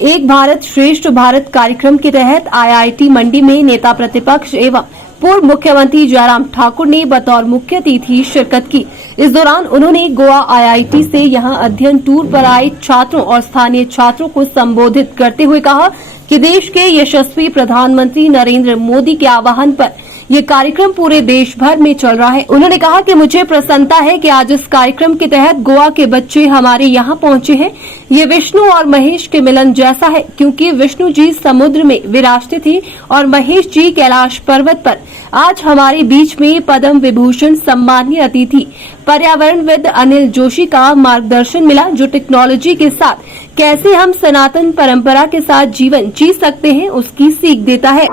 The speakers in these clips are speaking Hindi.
एक भारत श्रेष्ठ भारत कार्यक्रम के तहत आईआईटी मंडी में नेता प्रतिपक्ष एवं पूर्व मुख्यमंत्री जयराम ठाकुर ने बतौर मुख्य अतिथि शिरकत की। इस दौरान उन्होंने गोवा आईआईटी से यहां अध्ययन टूर पर आए छात्रों और स्थानीय छात्रों को संबोधित करते हुए कहा कि देश के यशस्वी प्रधानमंत्री नरेंद्र मोदी के आह्वान पर ये कार्यक्रम पूरे देश भर में चल रहा है। उन्होंने कहा कि मुझे प्रसन्नता है कि आज इस कार्यक्रम के तहत गोवा के बच्चे हमारे यहाँ पहुँचे हैं। ये विष्णु और महेश के मिलन जैसा है, क्योंकि विष्णु जी समुद्र में विराजते थे और महेश जी कैलाश पर्वत पर। आज हमारे बीच में पद्म विभूषण सम्मानीय अतिथि पर्यावरणविद अनिल जोशी का मार्गदर्शन मिला, जो टेक्नोलॉजी के साथ कैसे हम सनातन परंपरा के साथ जीवन जी सकते हैं उसकी सीख देता है।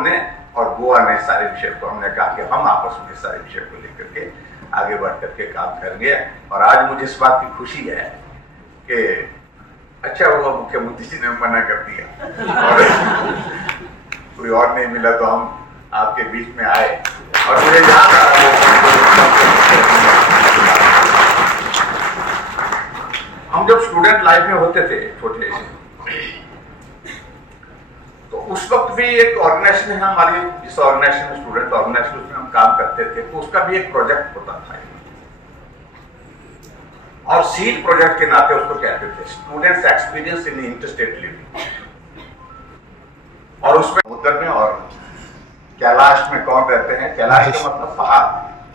और गोवा ने सारे विषय को हमने कहा कि हम आपस में सारे विषय को लेकर के आगे बढ़ करके काम करेंगे। और आज मुझे इस बात की खुशी है कि अच्छा हुआ मुख्यमंत्री जी ने मना कर दिया और कोई और नहीं मिला तो हम आपके बीच में आए। और मुझे याद आ हम जब स्टूडेंट लाइफ में होते थे छोटे, तो उस वक्त भी एक ऑर्गेनाइजेशन है हमारी, जिस ऑर्गेनाइजेशन में स्टूडेंट ऑर्गेनाइजेशन उसमें हम काम करते थे, तो उसका भी एक प्रोजेक्ट होता था और सीड प्रोजेक्ट के नाते उसको कहते थे students experience in interstate living. और उसमें उत्तर में और कैलाश में कौन रहते हैं? कैलाश का मतलब पहाड़,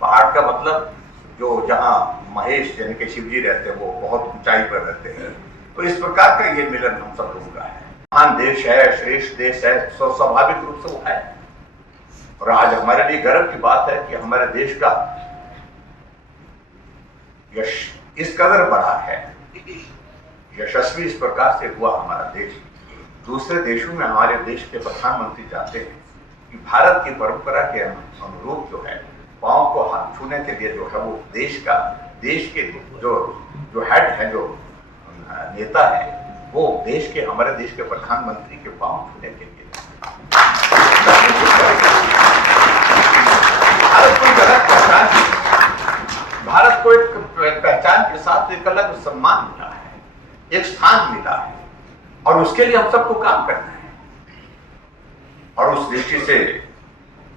पहाड़ का मतलब जो जहां महेश यानी कि शिव जी रहते हैं वो बहुत ऊंचाई पर रहते हैं। तो इस प्रकार का ये मिलन हम सब लोगों का है। महान देश है, श्रेष्ठ देश है, स्वाभाविक रूप से वो है। और आज हमारे लिए गर्व की बात है कि हमारे देश का यश इस कदर बड़ा है, यशस्वी इस प्रकार से हुआ हमारा देश। दूसरे देशों में हमारे देश के प्रधानमंत्री चाहते हैं कि भारत की परंपरा के अनुरूप जो है पांव को हाथ छूने के लिए जो है वो देश के जो हेड है, जो नेता है, वो देश के हमारे देश के प्रधानमंत्री के पांव छूने के लिए। भारत को गलत पहचान, भारत को एक पहचान के साथ एक अलग सम्मान मिला है, एक स्थान मिला है, और उसके लिए हम सबको काम करना है। और उस दृष्टि से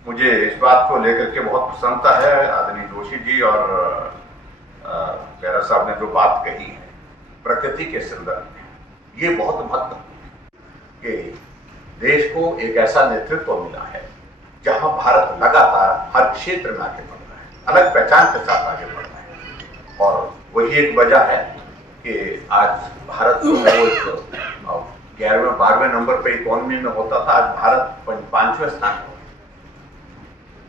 मुझे इस बात को लेकर के बहुत प्रसन्नता है। आदरणीय जोशी जी और गैरा साहब ने जो बात कही है प्रकृति के संदर्भ में, ये बहुत महत्वपूर्ण कि देश को एक ऐसा नेतृत्व मिला है जहां भारत लगातार हर क्षेत्र में आगे बढ़ रहा है, अलग पहचान के साथ आगे बढ़ रहा है। और वही एक वजह है कि आज भारत जो है वो 11वें 12वें नंबर पे इकोनॉमी में होता था, आज भारत 5वें स्थान पर।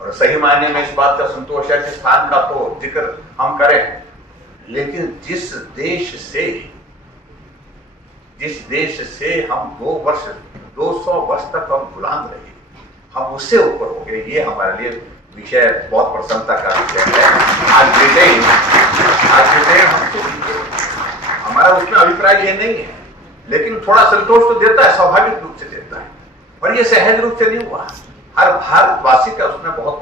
और सही मायने में इस बात का संतोष है कि स्थान का तो जिक्र हम करें, लेकिन जिस देश से हम 200 वर्ष तक हम गुलाम रहे, हम उससे ऊपर हो गए, ये हमारे लिए विषय बहुत प्रसन्नता का विषय है। आज ब्रिटेन हमारा उसमें अभिप्राय ये नहीं है, लेकिन थोड़ा संतोष तो देता है, स्वाभाविक रूप से देता है। और ये सहज रूप से नहीं हुआ, हर भारतवासी का उसमें बहुत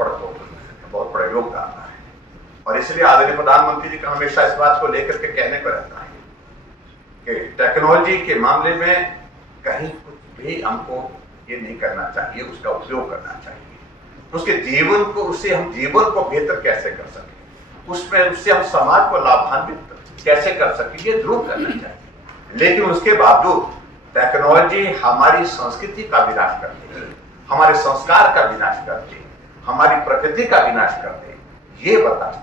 बड़ा योगदान है। और इसलिए आदरणीय प्रधानमंत्री जी का हमेशा इस बात को लेकर के कहने को रहता है कि टेक्नोलॉजी के मामले में कहीं कुछ भी हमको ये नहीं करना चाहिए, उसका उपयोग करना चाहिए। उससे हम जीवन को बेहतर कैसे कर सकें, उससे हम समाज को लाभान्वित कैसे कर सकें, ये जरूर करना चाहिए। लेकिन उसके बावजूद टेक्नोलॉजी हमारी संस्कृति का विनाश करती है, हमारे संस्कार का विनाश करती है, हमारी प्रकृति का विनाश करती है, ये बर्दाश्त